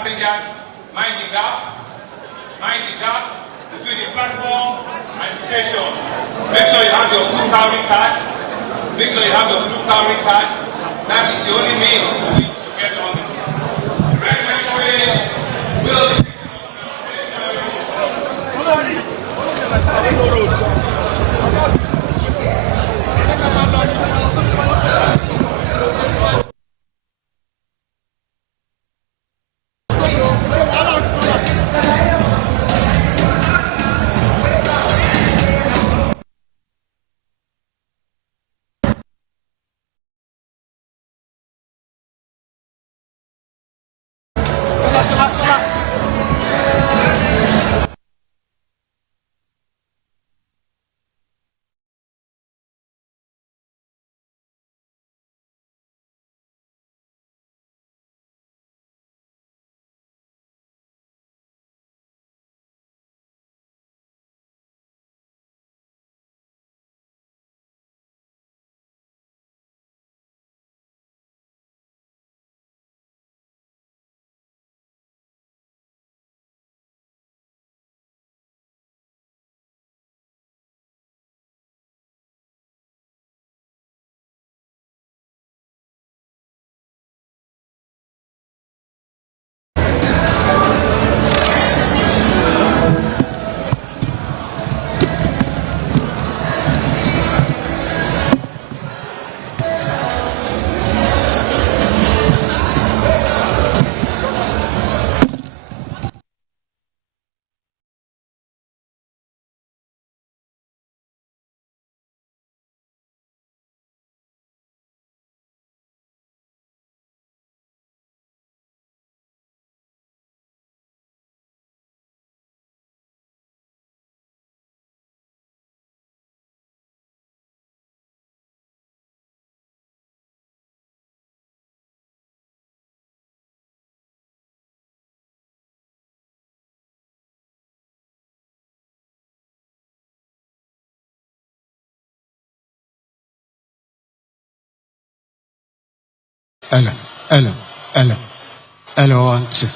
passengers mind the gap between the platform and the station. Make sure you have your blue cowrie card. Make sure you have your blue cowrie card. That is the only means to get on the railway train. Will Hello, auntie.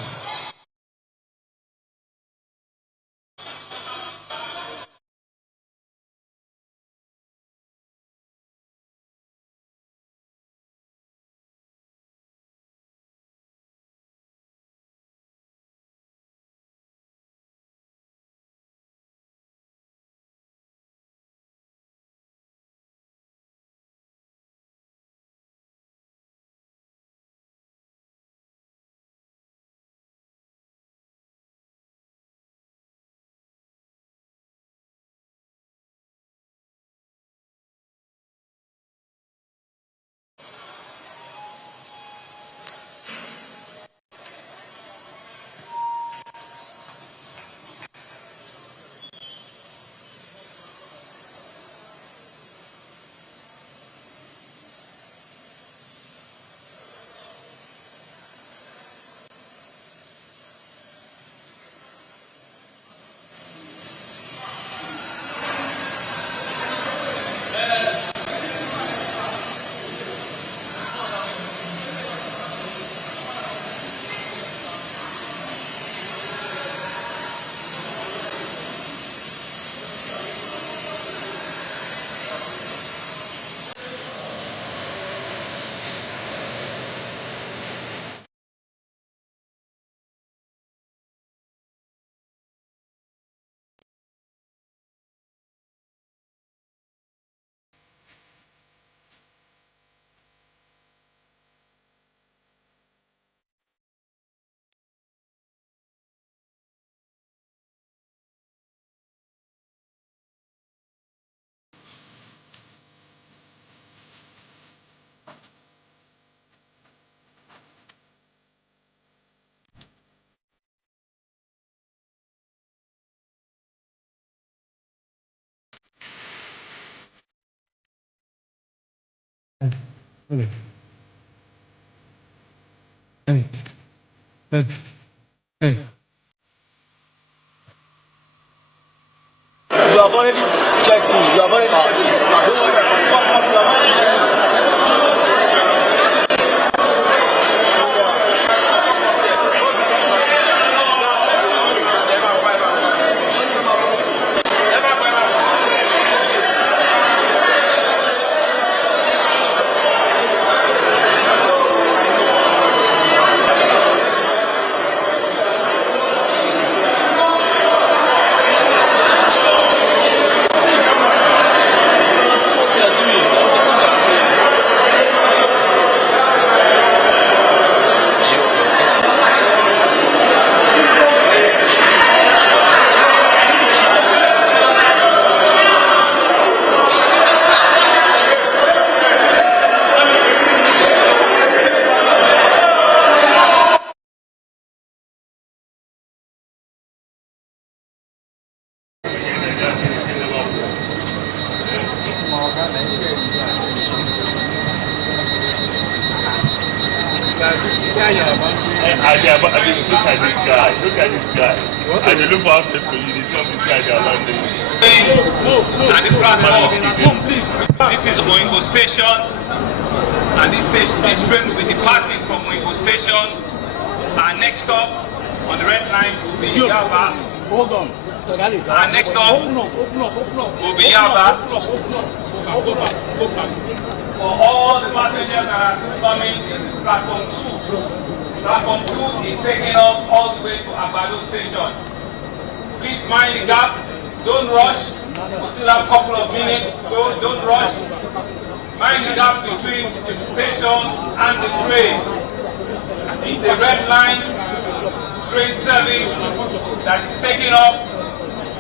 Hey. You have already checked in. You have already checked in. Look at this guy. Look at this guy. I dey look for outlet for you. They tell this guy they are landing. At the platform, this is Oyingbo station, and this train will be departing from Oyingbo station. Our next stop on the red line will be Yaba. Hold on. Our next stop will be Yaba. For all the passengers that are coming, this is platform 2. Platform 2 is taking us all the way to Agbado station. Please mind the gap. Don't rush. We still have a couple of minutes. Don't rush. Mind the gap between the station and the train. It's a red line train service that is taking off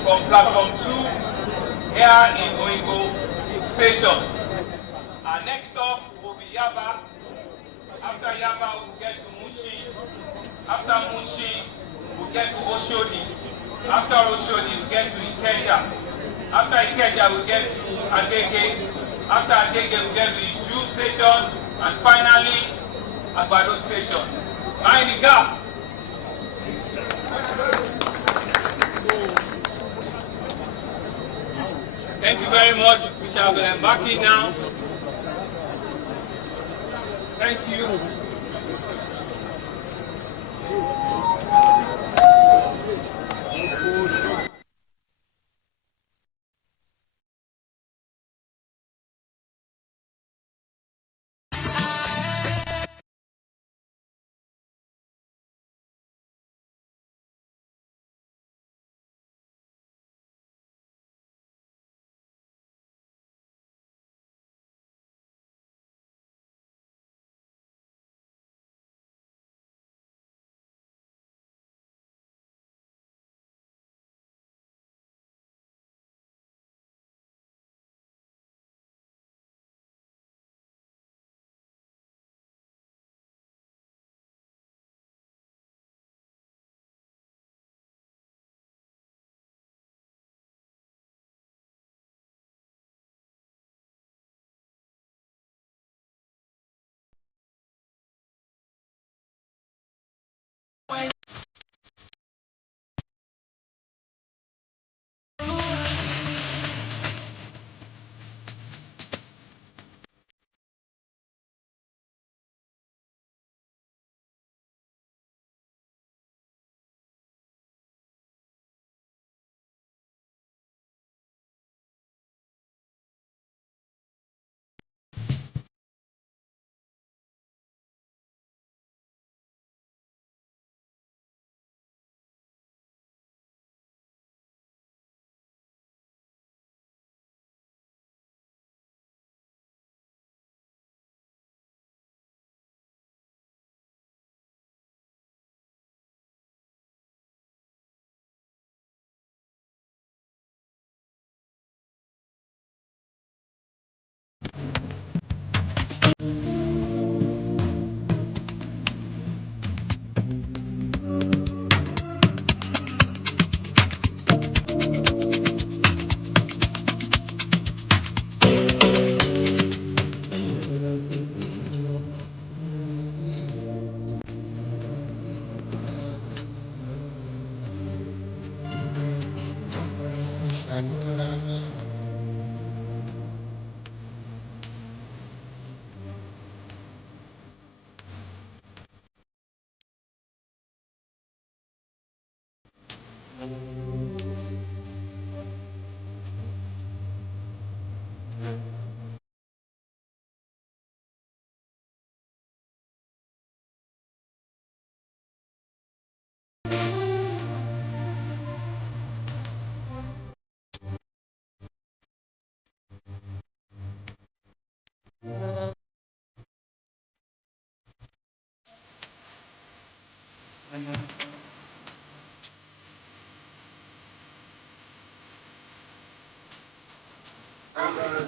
from platform 2 here in Oyingbo station. Our next stop will be Yaba. After Yaba, we'll get to Mushi. After Mushi, we'll get to Oshodi. After Oshodi, we'll get to Ikeja. After Ikeja, we'll get to Agege. After Agege, we'll get to Iju station. And finally, Agbado station. Mind the gap. Thank you very much. We shall be embarking now. Thank you.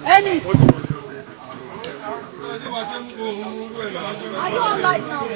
Ellis! Are you on light now?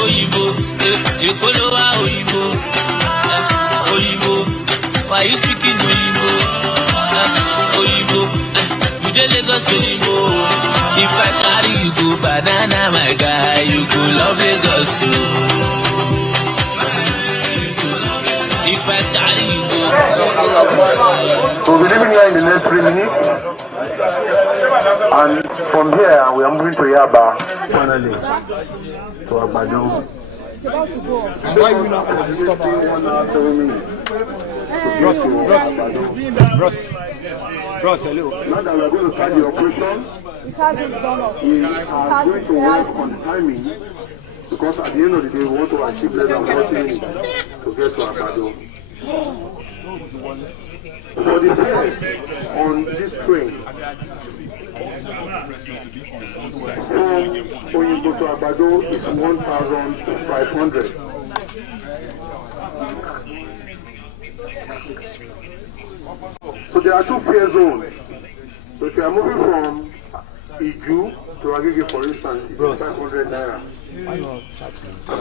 Oyingbo, Ekolowa Oyingbo, Oyingbo, why you speaking Oyingbo? Oyingbo, you dey Lagos Oyingbo. If I carry you go banana, my guy, you go love Lagos. If I carry you go. We'll be living here in the next 3 minutes. And from here, we are moving to Yaba, finally, to Agbado. And why you not for the stop? Bros, hello. Now that we are going to start the operation, It hasn't gone up. we are going to work on timing, because at the end of the day, we want to achieve less than 40 minutes to get to Agbado. For the fare on this train, from Oyingbo to Agbado is 1,500. So there are two fare zones. So if you are moving from Iju to Agege, for instance, it's 500 naira.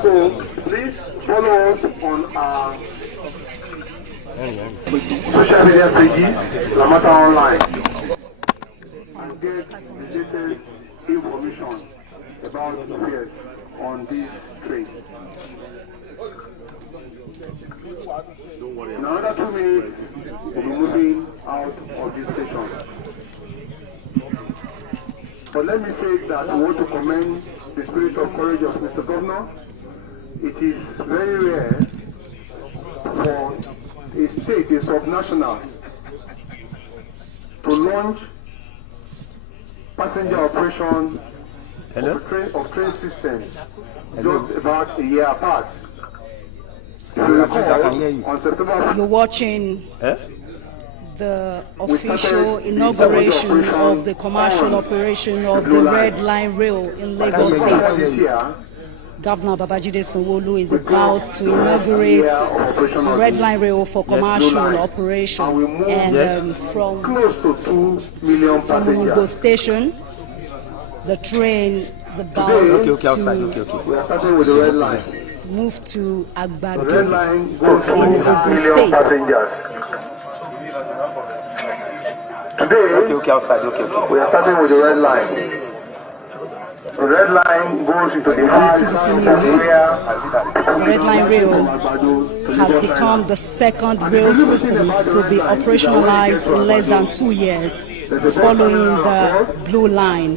So please follow us on our social media pages, Lamata Online, and get the latest information about the fares on this train. In another 2 minutes, we'll be moving out of this station. But let me say that we want to commend the spirit of courage of Mr. Governor. It is very rare for a state, a subnational, to launch passenger operation of train systems just about a year apart. You're watching the official inauguration of the commercial operation of the Red Line Rail in Lagos State. Governor Babajide Sanwo-Olu is about to inaugurate the Red Line Rail for commercial operation. And from Oyingbo Station, the train is about to move to Agbado in Ogun State. Today, we are starting with the red line. The red line goes into the heart of the area. The Red Line Rail has become the second rail system to be operationalized in less than 2 years, following the Blue Line.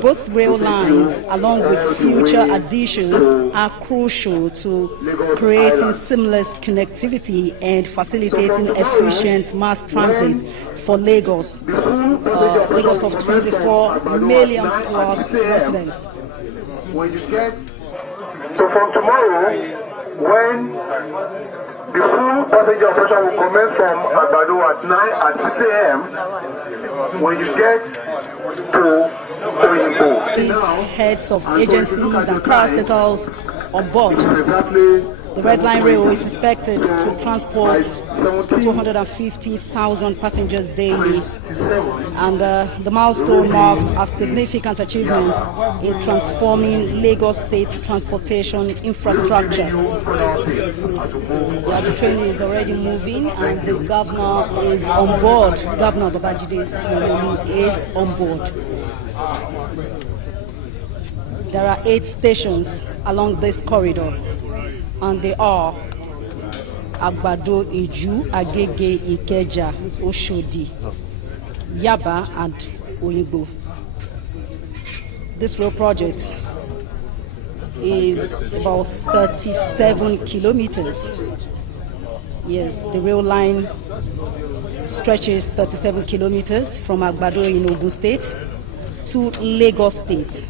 Both rail lines, along with future additions, are crucial to creating seamless connectivity and facilitating efficient mass transit for Lagos. Lagos of 24 million plus residents. So from tomorrow, when the full passenger operation will commence from Agbado at 6 a.m. when you get to Oyingbo. These heads of agencies and parastatals on board. The Red Line Rail is expected to transport 250,000 passengers daily, and the milestone marks a significant achievements in transforming Lagos State transportation infrastructure. The train is already moving, and the governor is on board. Governor Babajide Sanwo-Olu is on board. There are 8 stations along this corridor, and they are Agbado, Iju, Agege, Ikeja, Oshodi, Yaba, and Oyingbo. This rail project is about 37 kilometers. Yes, the rail line stretches 37 kilometers from Agbado in Ogun State to Lagos State.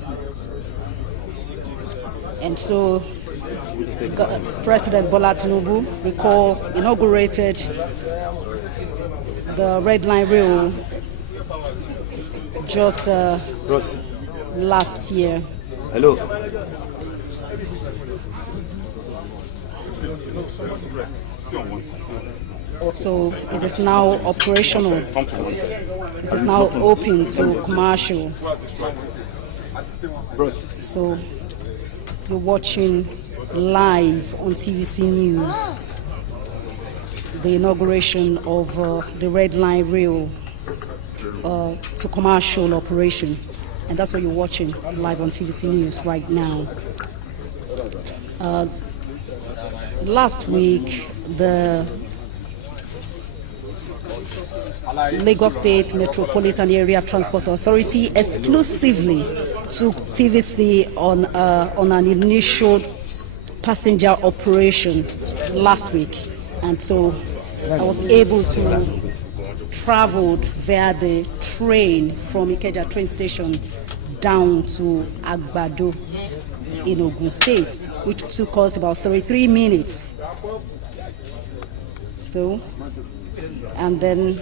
And so President Bola Tinubu, recall, inaugurated the Red Line Rail just last year. Hello. So it is now operational. It is now open to commercial. So you're watching live on TVC News the inauguration of the Red Line Rail to commercial operation, and that's what you're watching live on TVC News right now. Last week, the Lagos State Metropolitan Area Transport Authority exclusively took TVC on an initial passenger operation last week, and so I was able to travel via the train from Ikeja train station down to Agbado in Ogun State, which took us about 33 minutes. So, and then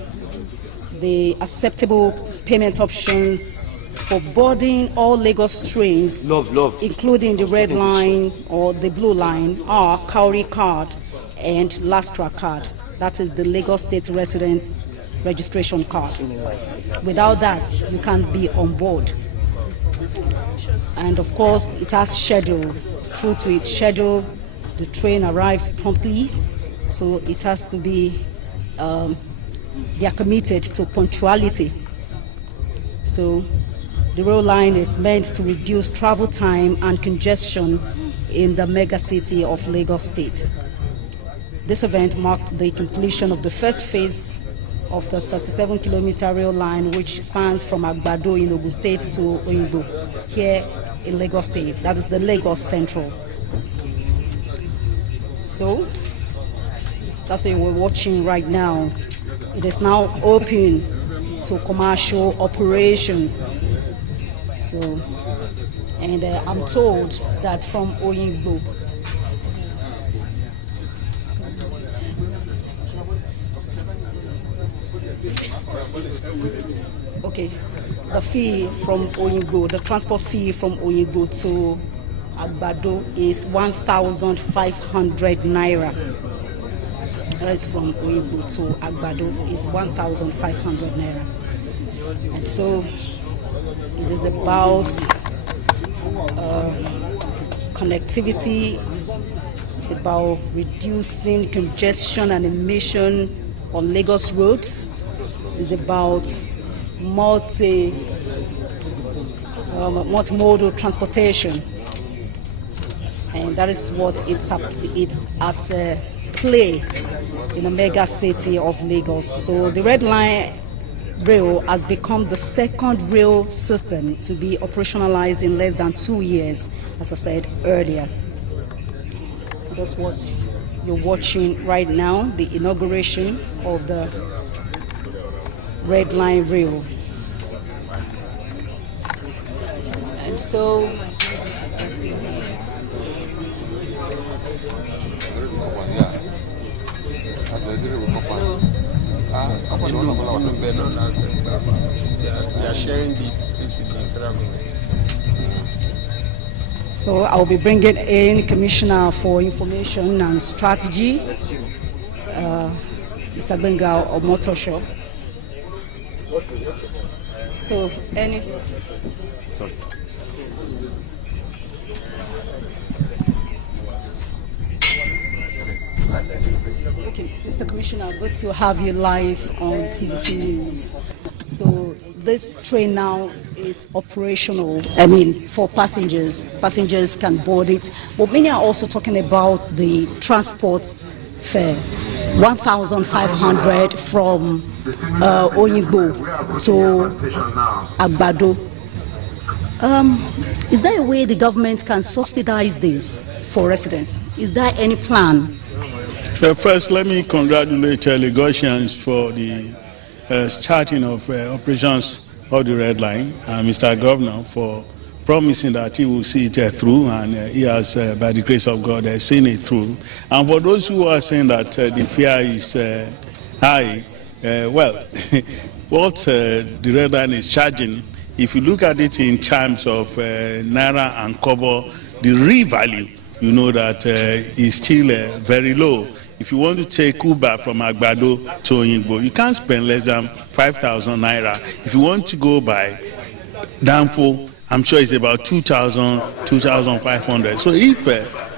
the acceptable payment options for boarding all Lagos trains, including the Red Line or the Blue Line, are Cowrie card and Lastra card. That is the Lagos State residence registration card. Without that, you can't be on board. And of course, it has schedule. True to its schedule, the train arrives promptly, so it has to be, they are committed to punctuality. So the rail line is meant to reduce travel time and congestion in the mega city of Lagos State. This event marked the completion of the first phase of the 37-kilometer rail line, which spans from Agbado in Ogun State to Oyingbo, here in Lagos State. That is the Lagos Central. So that's what we're watching right now. It is now open to commercial operations. So, and I'm told that from Oyingbo, okay, the fee from Oyingbo, the transport fee from Oyingbo to Agbado is 1,500 naira. That is from Oyingbo to Agbado is 1,500 naira. And so it is about connectivity. It's about reducing congestion and emission on Lagos roads. It's about multi multimodal transportation. And that is what it's at play in the mega city of Lagos. So the Red Line Rail has become the second rail system to be operationalized in less than 2 years, as I said earlier. That's what you're watching right now, the inauguration of the Red Line Rail. And so they are sharing this with the federal government. So I'll be bringing in Commissioner for Information and Strategy, Mr. Bengal Omotosho. So, sorry. Okay, Mr. Commissioner, good to have you live on TVC News. So this train now is operational, for passengers. Passengers can board it. But many are also talking about the transport fare, 1,500 from Oyingbo to Agbado. Is there a way the government can subsidize this for residents? Is there any plan? First, let me congratulate Lagosians for the starting of operations of the Red Line, Mr. Governor, for promising that he will see it through, and he has, by the grace of God, seen it through. And for those who are saying that the fare is high, well, what the Red Line is charging, if you look at it in terms of Naira and Kobo, the real value, you know that is still very low. If you want to take Uber from Agbado to Oyingbo, you can't spend less than 5,000 Naira. If you want to go by Danfo, I'm sure it's about 2,000, 2,500. So if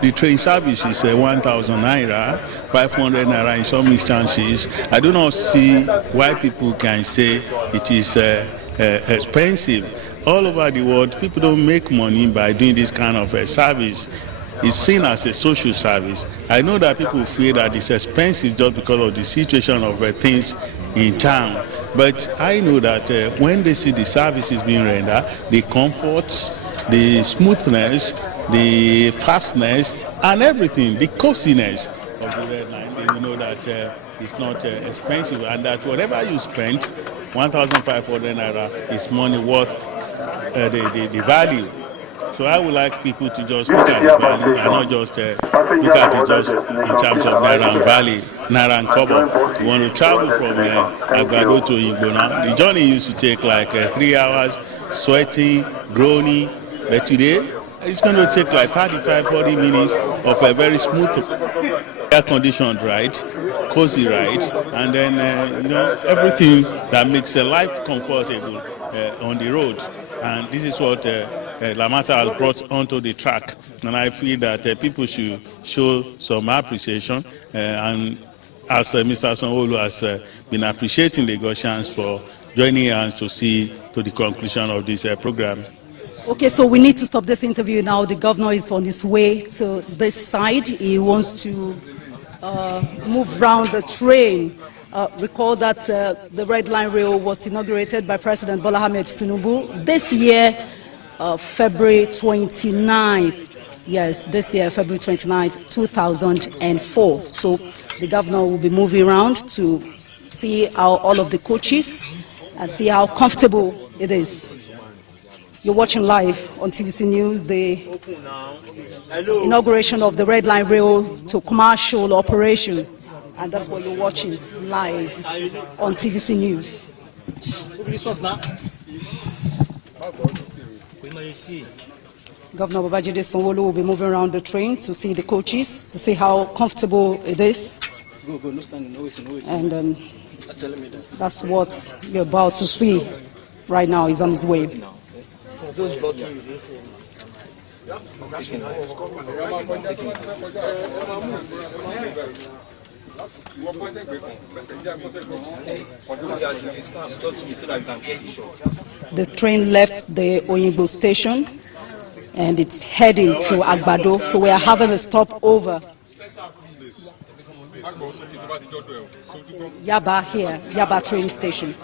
the train service is 1,000 Naira, 500 Naira in some instances, I do not see why people can say it is expensive. All over the world, people don't make money by doing this kind of service. It's seen as a social service. I know that people feel that it's expensive just because of the situation of things in town. But I know that when they see the services being rendered, the comforts, the smoothness, the fastness, and everything, the coziness of the Red Line, they will know that it's not expensive, and that whatever you spend, 1,500 Naira is money worth the value. So I would like people to just look at the value and not just look at it just in terms of Naira and Kobo. You want to travel from Agbado to Oyingbo now, the journey used to take like 3 hours, sweating, groaning, but today it's going to take like 35, 40 minutes of a very smooth, air-conditioned ride, cozy ride, and then everything that makes a life comfortable on the road. And this is what Lamata has brought onto the track, and I feel that people should show some appreciation, and as Mr. Sanwo-Olu has been appreciating Lagosians for joining hands to see to the conclusion of this program. Okay, so we need to stop this interview now. The governor is on his way to this side. He wants to move around the train. Recall that the Red Line Rail was inaugurated by President Bola Ahmed Tinubu this year, February 29th. Yes, this year, February 29th, 2004. So the governor will be moving around to see how all of the coaches and see how comfortable it is. You're watching live on TVC News the inauguration of the Red Line Rail to commercial operations. And that's what you're watching live on TVC News. Governor Babajide Sanwo-Olu will be moving around the train to see the coaches, to see how comfortable it is. And that's what you're about to see right now. He's on his way. The train left the Oyingbo station and it's heading to Agbado, so we are having a stopover. Yaba here, Yaba train station.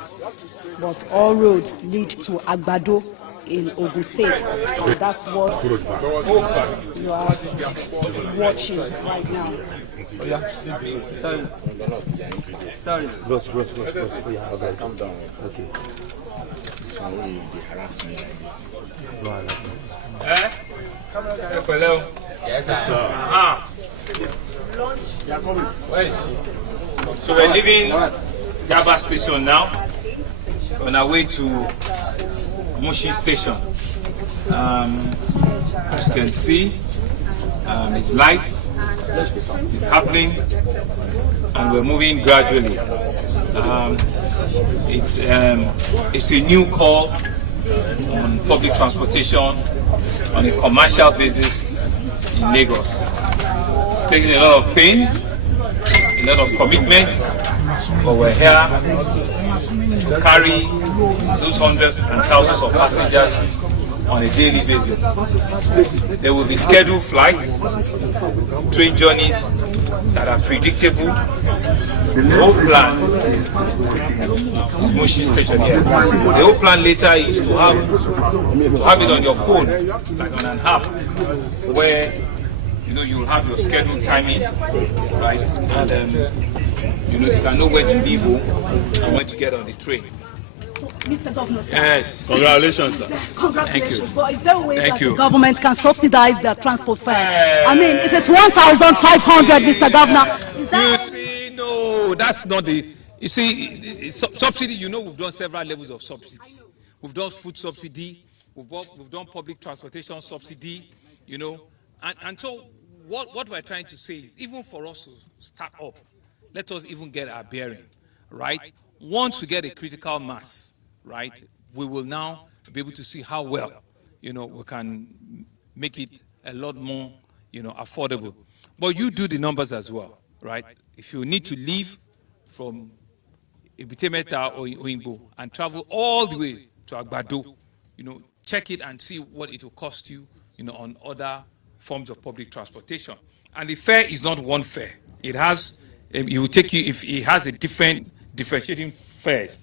But all roads lead to Agbado in Ogun State. And that's what you are watching right now. Sorry. Bros. Yeah, okay, calm down. Okay. Hello. Yes, sir. Where is she? So we're leaving Yaba station now, on our way to Mushin station. As you can see, it's live, it's happening, and we're moving gradually. It's a new call on public transportation on a commercial basis in Lagos. It's taking a lot of pain, a lot of commitment, but we're here to carry those hundreds and thousands of passengers on a daily basis. There will be scheduled flights, train journeys that are predictable. The whole plan is Mushin station here. The whole plan later is to have it on your phone, like on an app, where you'll have your scheduled timing, right? And you can know where to leave and when to get on the train. Mr. Governor, sir. Yes. Congratulations, sir. Congratulations. Thank you. But is there a way Thank that you. the government can subsidize the transport fare? I mean, it is 1,500, Mr. Governor. Is that... You see, no, that's not the... You see, subsidy, we've done several levels of subsidy. We've done food subsidy, we've done public transportation subsidy, And so what we're trying to say is, even for us to start up, let us even get our bearing, right? Once we get a critical mass, right, we will now be able to see how well, we can make it a lot more, affordable. But you do the numbers as well, right? If you need to leave from Ibitemeta or Oyingbo and travel all the way to Agbado, check it and see what it will cost you, on other forms of public transportation. And the fare is not one fare. It has, it will take you, if it has a differentiating fares,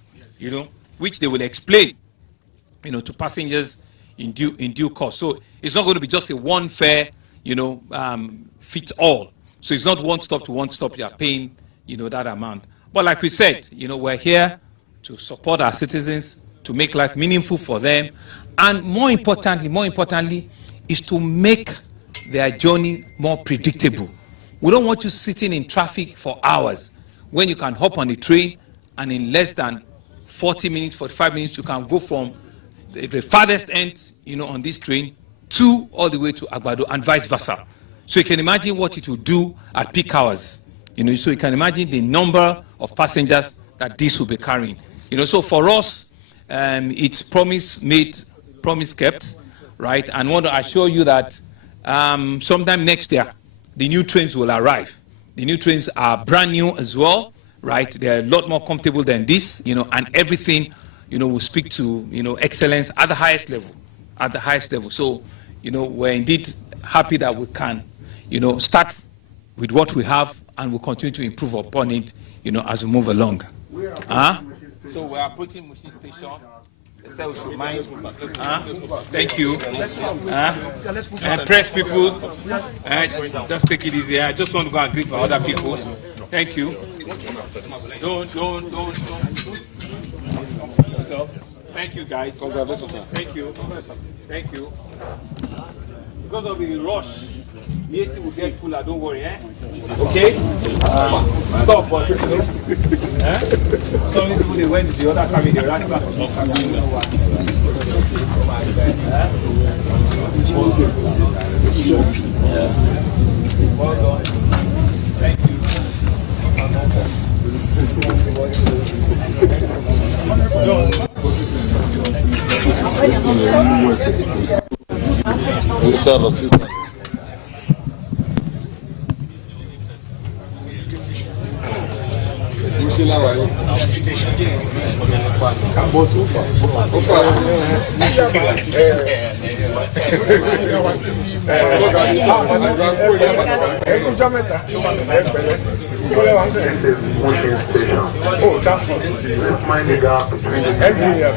which they will explain, to passengers in due course. So it's not going to be just a one fare, fit all. So it's not one stop to one stop. You are paying, that amount. But like we said, we're here to support our citizens, to make life meaningful for them, and more importantly, is to make their journey more predictable. We don't want you sitting in traffic for hours when you can hop on the train and in less than 40 minutes, 45 minutes, you can go from the farthest end, on this train to all the way to Agbado and vice versa. So you can imagine what it will do at peak hours. So you can imagine the number of passengers that this will be carrying. So for us, it's promise made, promise kept, right? And I want to assure you that sometime next year, the new trains will arrive. The new trains are brand new as well, right? They're a lot more comfortable than this, and everything, will speak to, excellence at the highest level, So, we're indeed happy that we can, start with what we have and we'll continue to improve upon it, as we move along. So we're approaching Mushin station. Thank you. And press people. Just take it easy. I just want to go and greet my other people. Thank you. Don't. Thank you, guys. Thank you. Thank you. Because of the rush, the AC will get cooler. Don't worry, Okay? Stop, but some people they went to the other cabin, they ran back. Well done. Thank you. station. Oh, transport. Every year,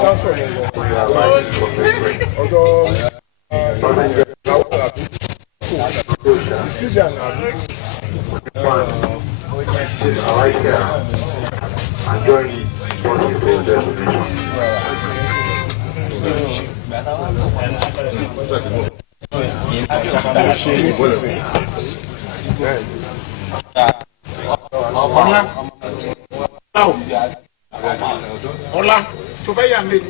transport. Although, decision. Right here. And join working for the Hola, tu vai a me.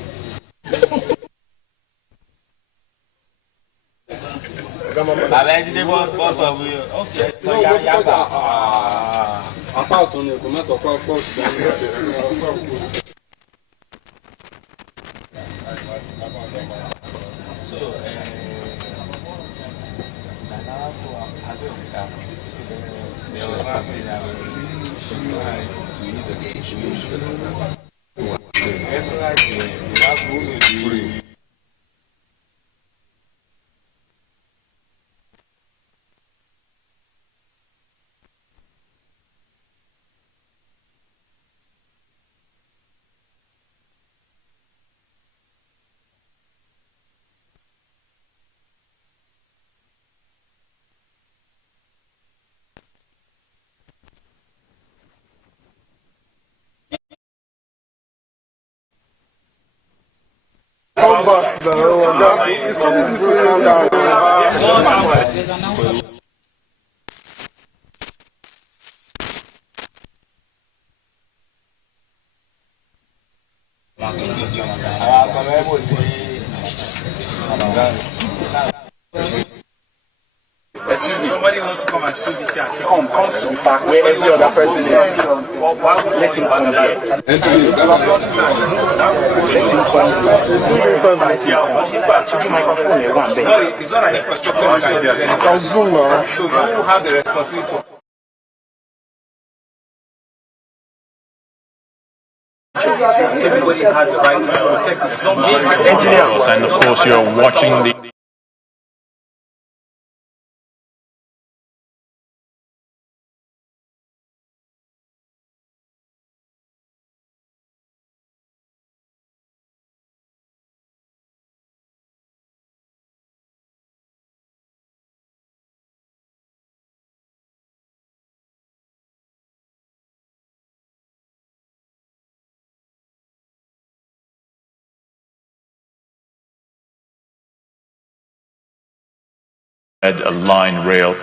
Come back, it's coming this way down. Excuse me, somebody wants to come and see this guy. Come to the park where every other person is. Let him come here. Let him come. It's not an infrastructure idea. So you have the responsibility for everybody has the right to protect it. And of course you're watching the a line rail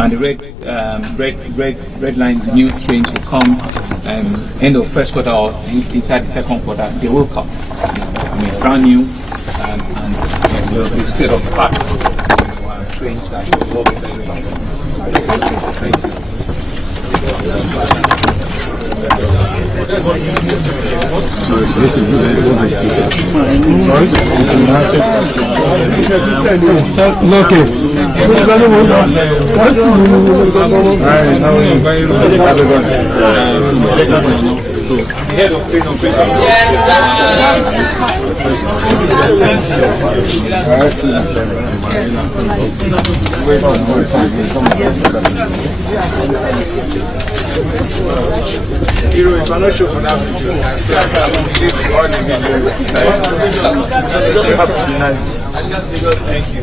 and the red line new trains will come end of first quarter or inside the second quarter. They will come. Brand new and will be state of the art trains that will work very well. head of train Hero, if I not show for that video, I say I can get all the video. Thank you.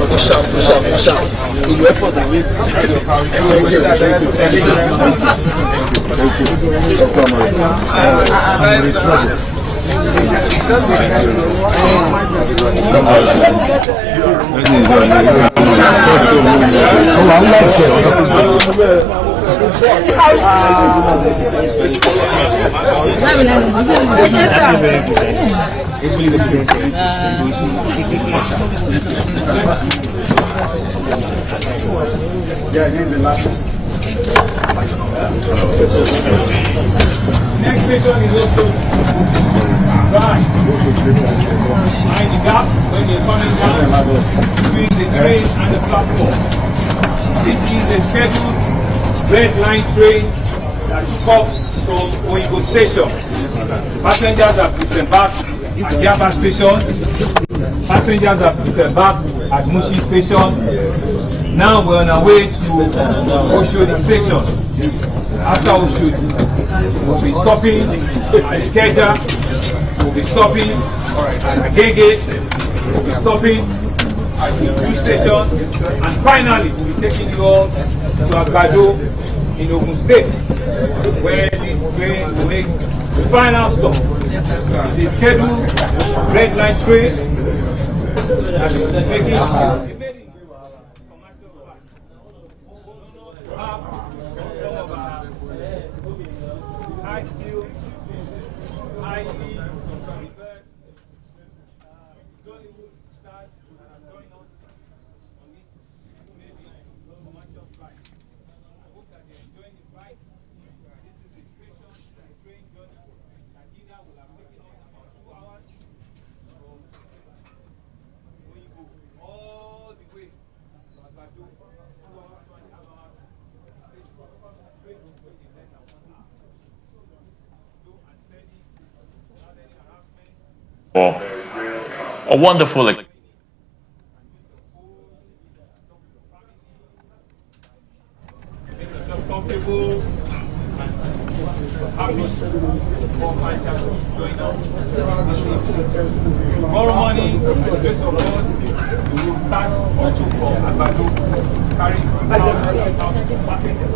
Push out. Good weapon the waste. Yeah, this is the last one. Next station is also right. Mind the gap when you're coming down between the train and the platform. This is a scheduled red line train that took off from Oyingbo station. Passengers have disembarked at Yaba station. Passengers have disembarked at Mushi station. Now we're on our way to Oshodi station. After Oshodi, we'll be stopping at Ikeja, we'll be stopping at Agege, we'll be stopping at the Ogun station, and finally we'll be taking you all to Agbado in Ogun State, where the train will make the final stop. The scheduled red line train that will be making a wonderful comfortable, happy for my join us. Tomorrow morning, by the grace of God, we will start also for Agbado, carrying thousands passengers.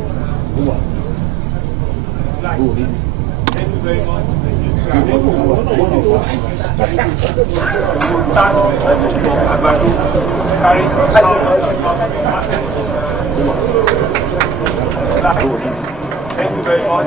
Thank you very much. Start for Agbado, carrying thousands passengers. Thank you very much.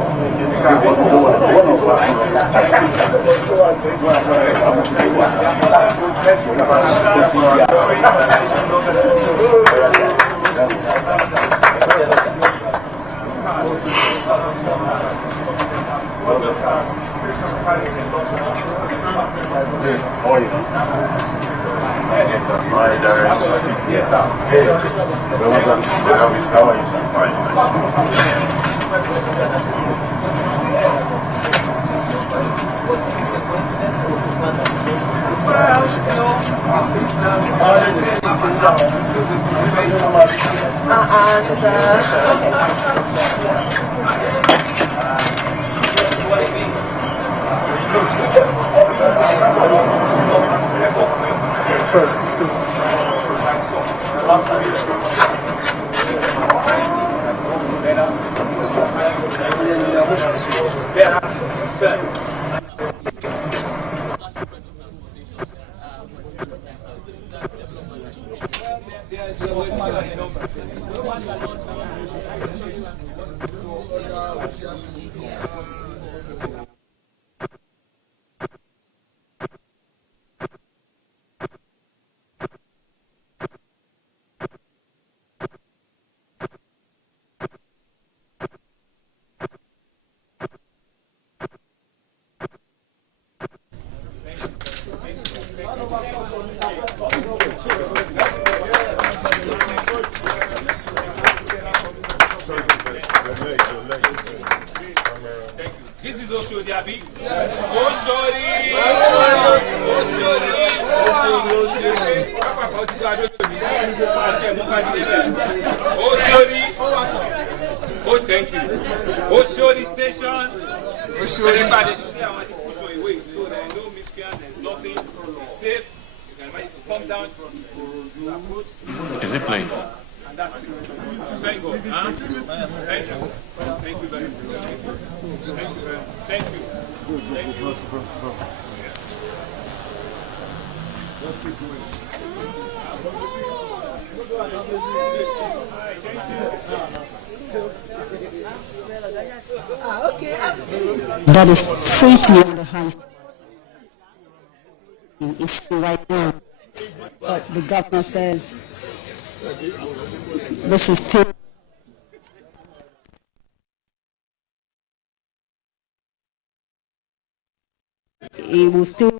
Oshodi, Abi? Oshodi! Oh, thank you. Oshodi Station. Everybody, I want to push you away so there is no miscreant, there's nothing. It's safe. You can come down from the approach. Is it playing? And that's it. Thank God. Huh? Thank you. Thank you very much. Thank you very much. Thank you. Thank you. Let's keep going. That is pretty on the high. It's right now. But the governor says this is still. It will still.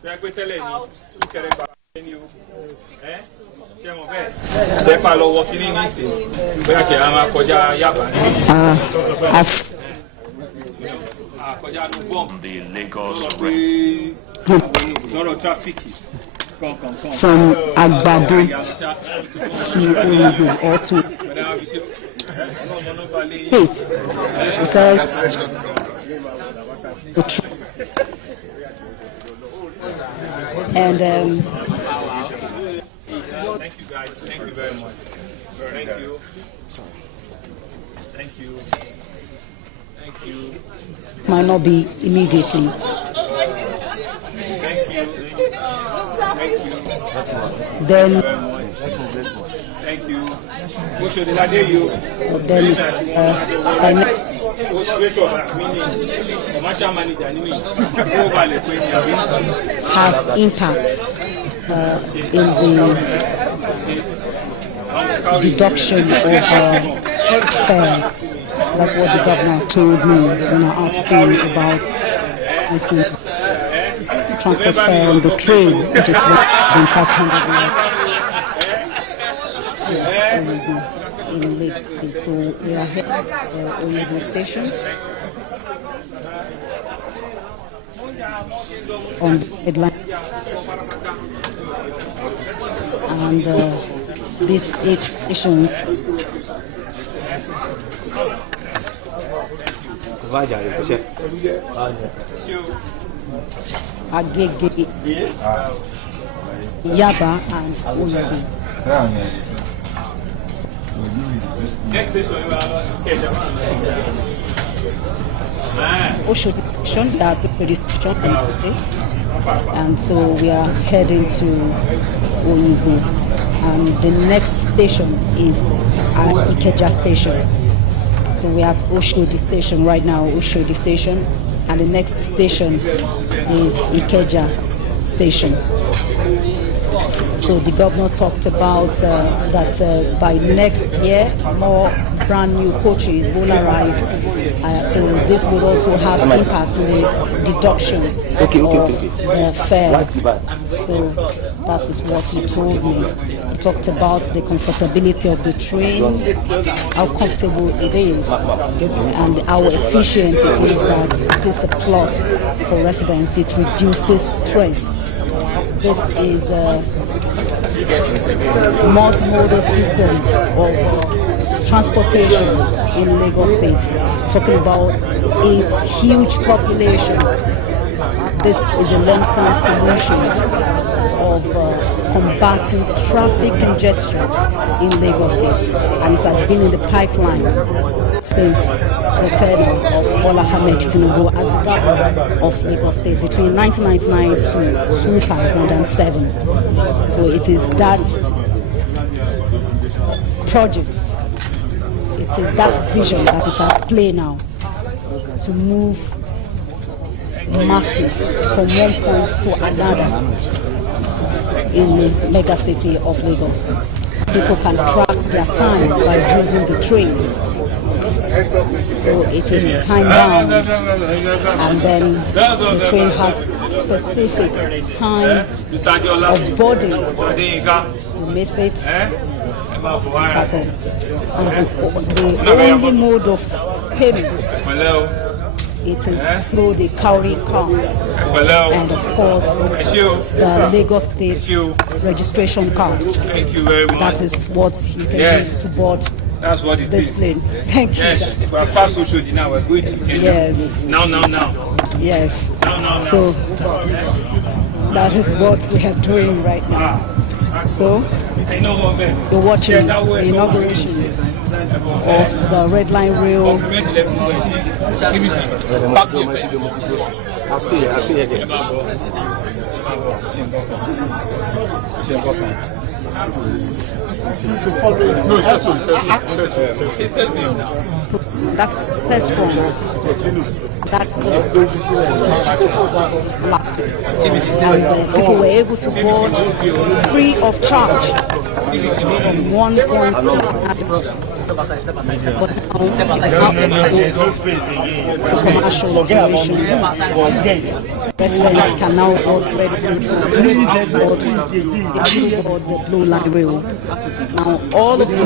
The Lagos from Agbado to Oyingbo or to State. She said and thank you guys. Thank you very much. Thank you. Thank you. Thank you. Might not be immediately. Thank you. Thank you. Then thank you. then is have impact in the deduction of fares. That's what the governor told me when I asked him about transport fare on the train, which is 1,500 in Lake. So we are here at Oyingbo station on the headline, and these 8 stations Agege, Yaba, and Oyingbo. Next station, Oshodi station, they are the station, and so we are heading to Oyingbo, and the next station is at Ikeja station. So we are at Oshodi station right now, Oshodi station, and the next station is Ikeja station. So the governor talked about that by next year, more brand new coaches will arrive. So this will also have impact in the deduction of the fare. So that is what he told me. He talked about the comfortability of the train, how comfortable it is, and how efficient it is, that it is a plus for residents. It reduces stress. This is a multimodal system of transportation in Lagos State. Talking about its huge population, this is a long-term solution of combating traffic congestion in Lagos State, and it has been in the pipeline since the tenure of Ahmed Tinubu as the governor of Lagos State between 1999 to 2007. So it is that project, it is that vision that is at play now to move masses from one point to another in the mega city of Lagos. people can track their time by using the train. So it is time bound, and then the train has specific time of boarding. You miss it, that's all. And the only mode of payment, it is through the cowrie cars, and of course the Lagos State registration card. Thank you very much. That is what you can use to board. That's what it this is. plane. Thank you. Yes, we're past social now. We're going to Kenya. Yes. Now. Yes. Now. So that is what we are doing right now. So you're watching the inauguration of the Red Line Rail. I'll see you again. To follow that first one, that last week, and people were able to board free of charge from one point to another. But to commercial operations, residents can now board readily board the Blue Line Rail. Now, all of these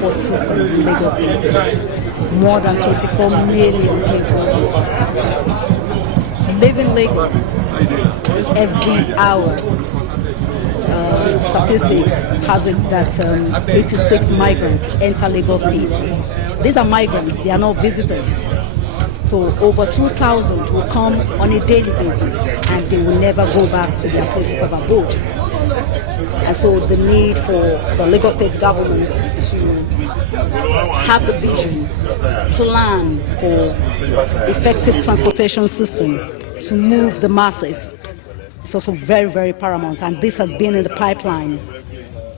port system in Lagos State. More than 24 million people live in Lagos every hour. Statistics has it that 86 migrants enter Lagos State. These are migrants, they are not visitors. So over 2,000 will come on a daily basis, and they will never go back to their places of abode. And so the need for the Lagos State government to have the vision, plan for effective transportation system to move the masses is also very, very paramount. And this has been in the pipeline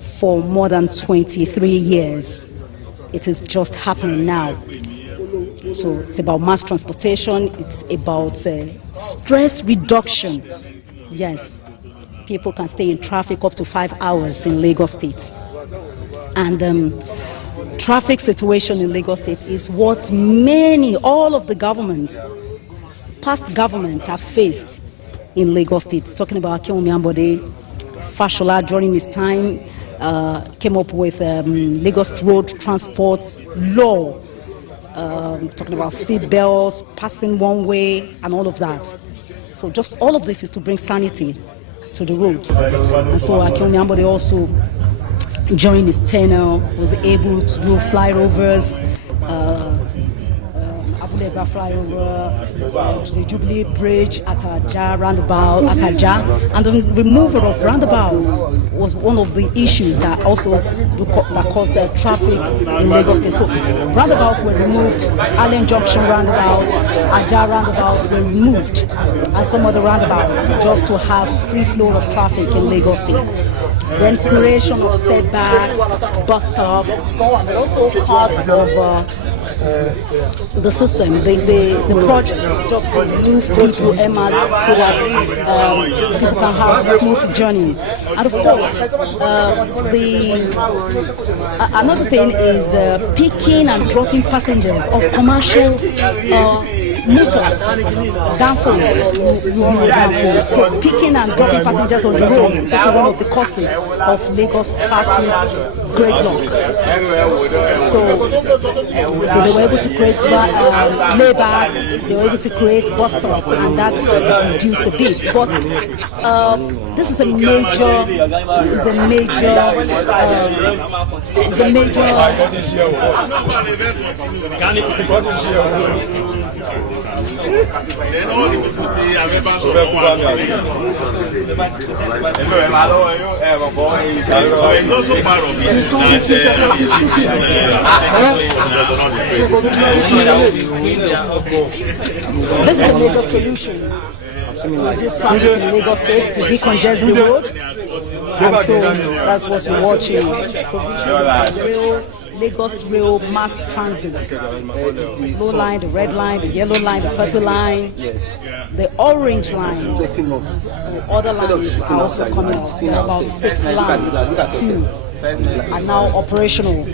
for more than 23 years. It is just happening now. So it's about mass transportation, it's about stress reduction. Yes, people can stay in traffic up to 5 hours in Lagos State. And traffic situation in Lagos State is what all of the governments, past governments have faced in Lagos State. Talking about Akinwumi Ambode, Fashola during his time came up with Lagos Road Transport Law, talking about seat belts, passing one way, and all of that. So just all of this is to bring sanity to the roads. And so Akinwumi Ambode also, during his tenure, was able to do flyovers, flyover, the Jubilee Bridge at Ajah roundabout at Ajah, and the removal of roundabouts was one of the issues that also caused the traffic in Lagos State. So roundabouts were removed, Allen Junction roundabouts, Ajah roundabouts were removed, and some other roundabouts just to have free flow of traffic in Lagos State. Then creation of setbacks, bus stops, also parts of the system, the project, just to move people, Emmas, so that people can have a smooth journey. And of course, another thing is picking and dropping passengers of commercial motors, downforce, so picking and dropping passengers on the road is also one of the causes of Lagos traffic gridlock. So they were able to create laybacks, they were able to create bus stops, and that reduced a bit. But this is a major this is a major solution to this traffic in Lagos State, to decongest the road. And so that's what we're watching. Provision of rail Lagos Rail mass transit. Blue line, the red line, the yellow line, the purple line, the orange line. So other lines are also coming up. There are about 6 lines too are now operational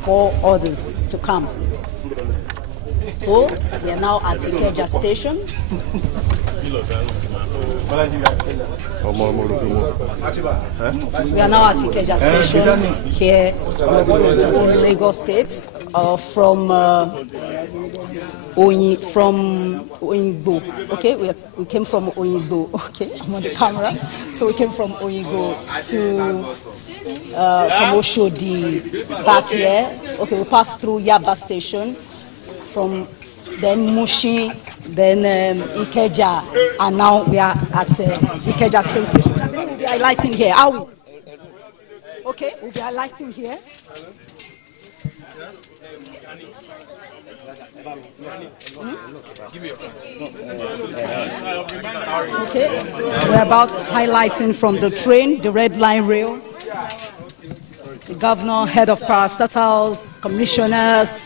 for others to come. So we are now at Ikeja station. We are now at Ikeja station here in Lagos State from Oyingbo. Okay, we came from Oyingbo. Okay, I'm on the camera. So we came from Oyingbo to from Oshodi back here. Okay, we passed through Yaba station, from then Mushi, then Ikeja, and now we are at Ikeja train station. I believe we'll be highlighting here. Are we? Okay, we'll be highlighting here. Okay, we're about highlighting from the train, the Red Line Rail. The governor, head of parastatals, commissioners,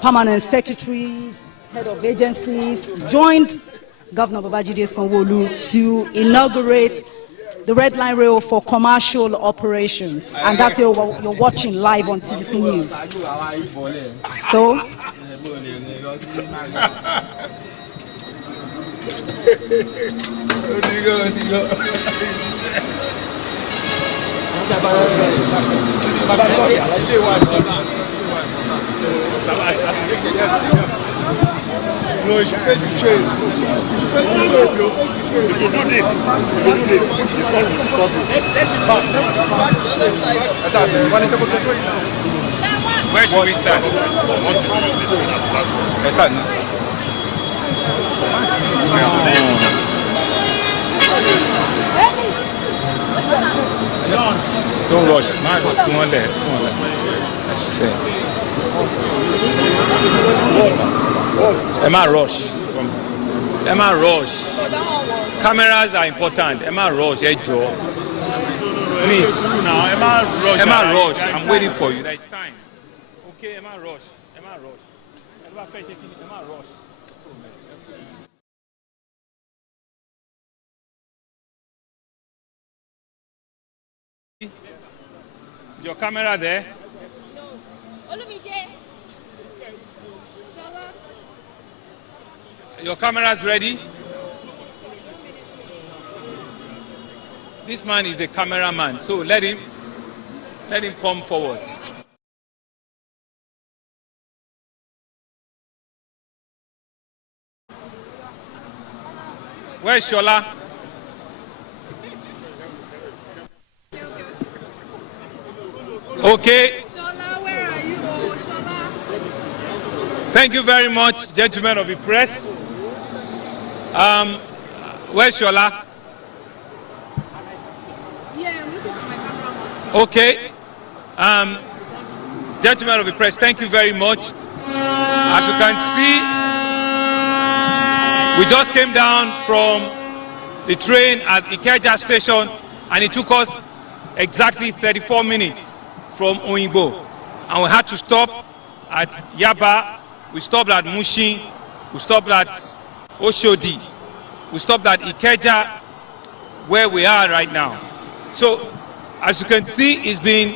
permanent secretaries, head of agencies, joined Governor Babajide Sanwo-Olu to inaugurate the Red Line Rail for commercial operations. And that's what you're watching live on TVC News. So, No, je fais du train. Where should we start? Don't rush. Emma rush. Emma rush. Cameras are important. Emma rush. Joe. Please. Emma rush. I'm waiting for you. There is time. Okay, Emma rush. Emma rush. Emma rush. Your camera there? Your camera's ready? This man is a cameraman, so let him come forward. Where's Shola? Okay. Shola, where are you? Shola. Thank you very much, gentlemen of the press. Where's Shola? Yeah, I'm looking for my camera. Okay. Gentlemen of the press, thank you very much. As you can see, we just came down from the train at Ikeja station, and it took us exactly 34 minutes from Oyingbo. And we had to stop at Yaba, we stopped at Mushi, we stopped at Oshodi, we stopped at Ikeja, where we are right now. So, as you can see, it's been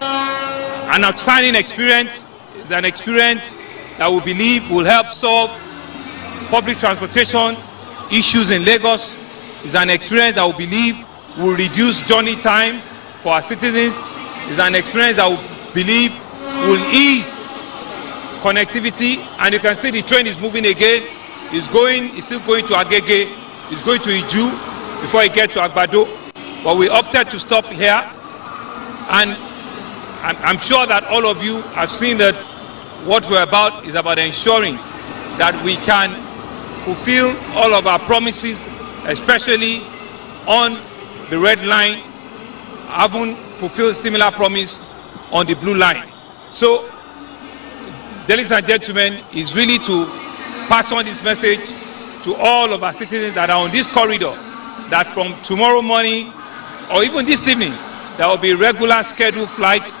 an outstanding experience. It's an experience that we believe will help solve public transportation issues in Lagos. It's an experience that we believe will reduce journey time for our citizens. It's an experience that we believe will ease connectivity. And you can see the train is moving again. It's still going to Agege. It's going to Iju before it gets to Agbado. But we opted to stop here. And I'm sure that all of you have seen that what we're about is about ensuring that we can fulfill all of our promises, especially on the red line. I haven't fulfilled similar promise on the blue line. So, ladies and gentlemen, is really to pass on this message to all of our citizens that are on this corridor, that from tomorrow morning or even this evening, there will be regular scheduled flights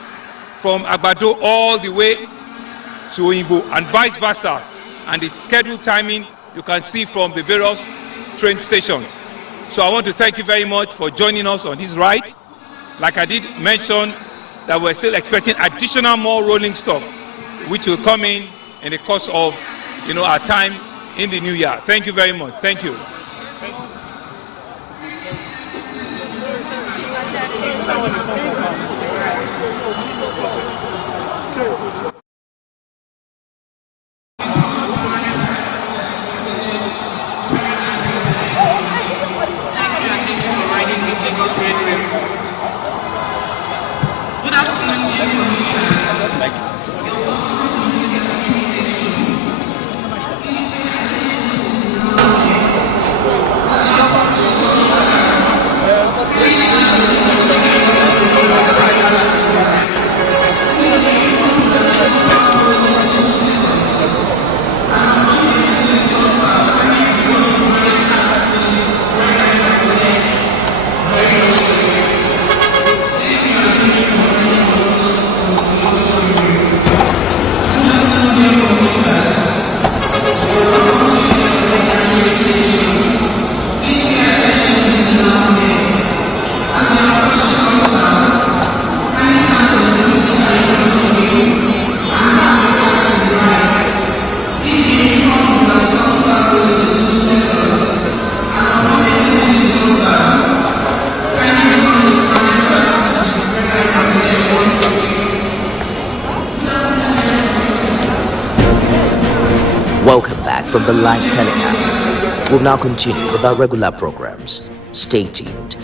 from Agbado all the way to Oyingbo and vice versa. And its scheduled timing you can see from the various train stations. So I want to thank you very much for joining us on this ride. Like I did mention that we're still expecting additional more rolling stock, which will come in the course of our time in the new year. Thank you very much. Thank you. Welcome back from the live telecast. We'll now continue with our regular programs. Stay tuned.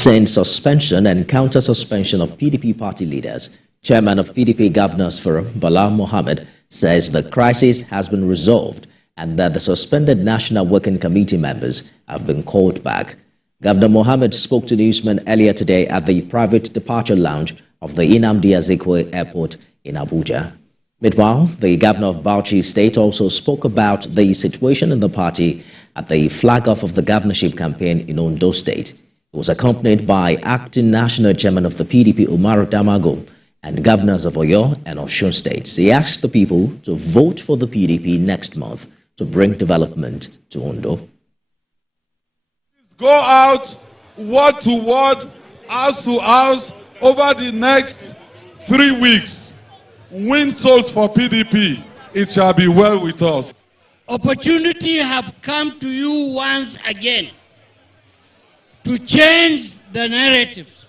Since suspension and counter-suspension of PDP party leaders, Chairman of PDP Governors Forum, Bala Mohammed, says the crisis has been resolved and that the suspended National Working Committee members have been called back. Governor Mohammed spoke to newsmen earlier today at the private departure lounge of the Nnamdi Azikiwe Airport in Abuja. Meanwhile, the governor of Bauchi State also spoke about the situation in the party at the flag-off of the governorship campaign in Ondo State. He was accompanied by acting national chairman of the PDP, Umar Damago, and governors of Oyo and Osun states. He asked the people to vote for the PDP next month to bring development to Ondo. Go out word to word, house to house, over the next 3 weeks. Win souls for PDP. It shall be well with us. Opportunity have come to you once again to change the narratives